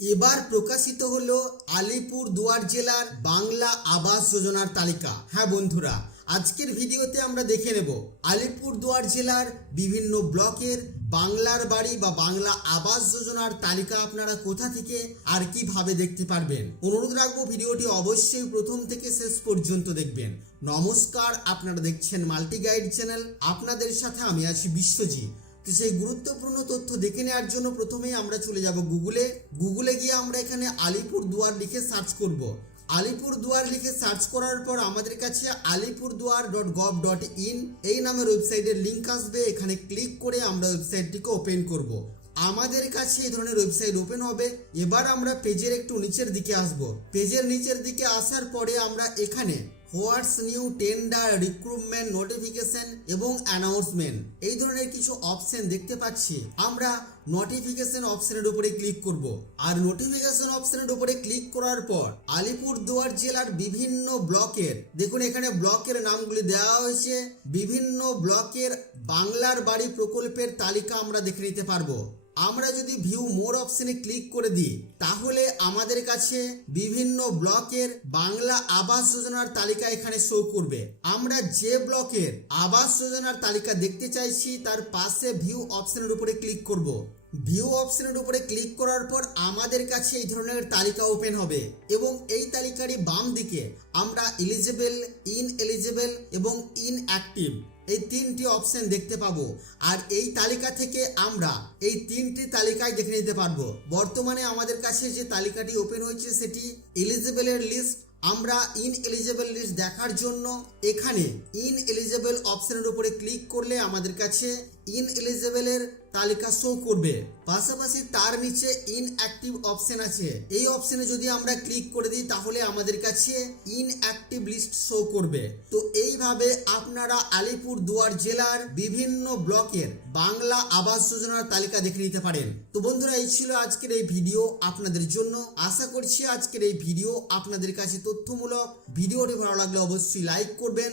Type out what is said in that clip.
এবার প্রকাশিত হলো আলিপুর দুয়ার জেলার বাংলা আবাস যোজনার তালিকা। হ্যাঁ বন্ধুরা, আজকের ভিডিওতে আমরা দেখে নেব আলিপুর দুয়ার জেলার বিভিন্ন ব্লকের বাংলার বাড়ি বা বাংলা আবাস যোজনার তালিকা আপনারা কোথা থেকে আর কীভাবে দেখতে পারবেন। অনুরোধ রাখব ভিডিওটি অবশ্যই প্রথম থেকে শেষ পর্যন্ত দেখবেন। নমস্কার, আপনারা দেখছেন মাল্টি গাইড চ্যানেল। আপনাদের সাথে আমি আছি বিশ্বজিৎ। তো সেই গুরুত্বপূর্ণ তথ্য দেখে নেওয়ার জন্য প্রথমেই আমরা চলে যাব গুগলে। গুগলে গিয়ে আমরা এখানে আলিপুর দুয়ার লিখে সার্চ করব। আলিপুর দুয়ার লিখে সার্চ করার পর আমাদের কাছে আলিপুর দুয়ার ডট গভ ডট ইন এই নামের ওয়েবসাইটের লিঙ্ক আসবে। এখানে ক্লিক করে আমরা ওয়েবসাইটটিকে ওপেন করব। আমাদের কাছে এই ধরনের ওয়েবসাইট ওপেন হবে। এবার আমরা পেজের একটু নিচের দিকে আসব। পেজের নিচের দিকে আসার পরে আমরা এখানে what's new tender, recruitment, notification এবং অ্যানাউন্সমেন্ট। এই ধরনের কিছু অপশন দেখতে পাচ্ছি। আমরা নোটিফিকেশন অপশনের উপরে ক্লিক করব। আর নোটিফিকেশন অপশনের উপরে ক্লিক করার পর আলিপুর দুয়ার জেলার বিভিন্ন ব্লকের, দেখুন এখানে ব্লকের নামগুলি দেওয়া হয়েছে, বিভিন্ন ব্লকের বাংলার বাড়ি প্রকল্পের তালিকা আমরা দেখে নিতে পারব। আমরা যদি ভিউ মোর অপশনে ক্লিক করে দিই, তাহলে আমাদের কাছে বিভিন্ন ব্লকের বাংলা আবাস যোজনার তালিকা এখানে শো করবে। আমরা যে ব্লকের আবাস যোজনার তালিকা দেখতে চাইছি, তার পাশে ভিউ অপশনের উপরে ক্লিক করব। ভিউ অপশনের উপরে ক্লিক করার পর আমাদের কাছে এই ধরনের তালিকা ওপেন হবে এবং এই তালিকারই বাম দিকে আমরা এলিজেবল ইন এলিজেবল এবং ইনঅ্যাক্টিভ এই তিনটি অপশন দেখতে পাবো। আর এই তালিকা থেকে আমরা এই তিনটি তালিকায় দেখে নিতে পারব। বর্তমানে আমাদের কাছে যে তালিকাটি ওপেন হয়েছে সেটি এলিজিবলের লিস্ট আমরা ইন এলিজেবল লিস্ট দেখার জন্য এখানে ইন এলিজেবল অপশনের উপরে ক্লিক করলে আমাদের কাছে ইন এলিজেবলের তালিকা শো করবে। পাশাপাশি তার নিচে ইন অ্যাক্টিভ অপশন আছে। এই অপশনে যদি আমরা ক্লিক করে দিই, তাহলে আমাদের কাছে ইন অ্যাক্টিভ লিস্ট শো করবে। তো এইভাবে আপনারা আলিপুর দুয়ার জেলার বিভিন্ন ব্লকের বাংলা আবাস যোজনার তালিকা দেখে নিতে পারেন। তো বন্ধুরা, এই ছিল আজকের এই ভিডিও আপনাদের জন্য। আশা করছি আজকের এই ভিডিও আপনাদের কাছে তথ্যমূলক। ভিডিওটি ভালো লাগলে অবশ্যই লাইক করবেন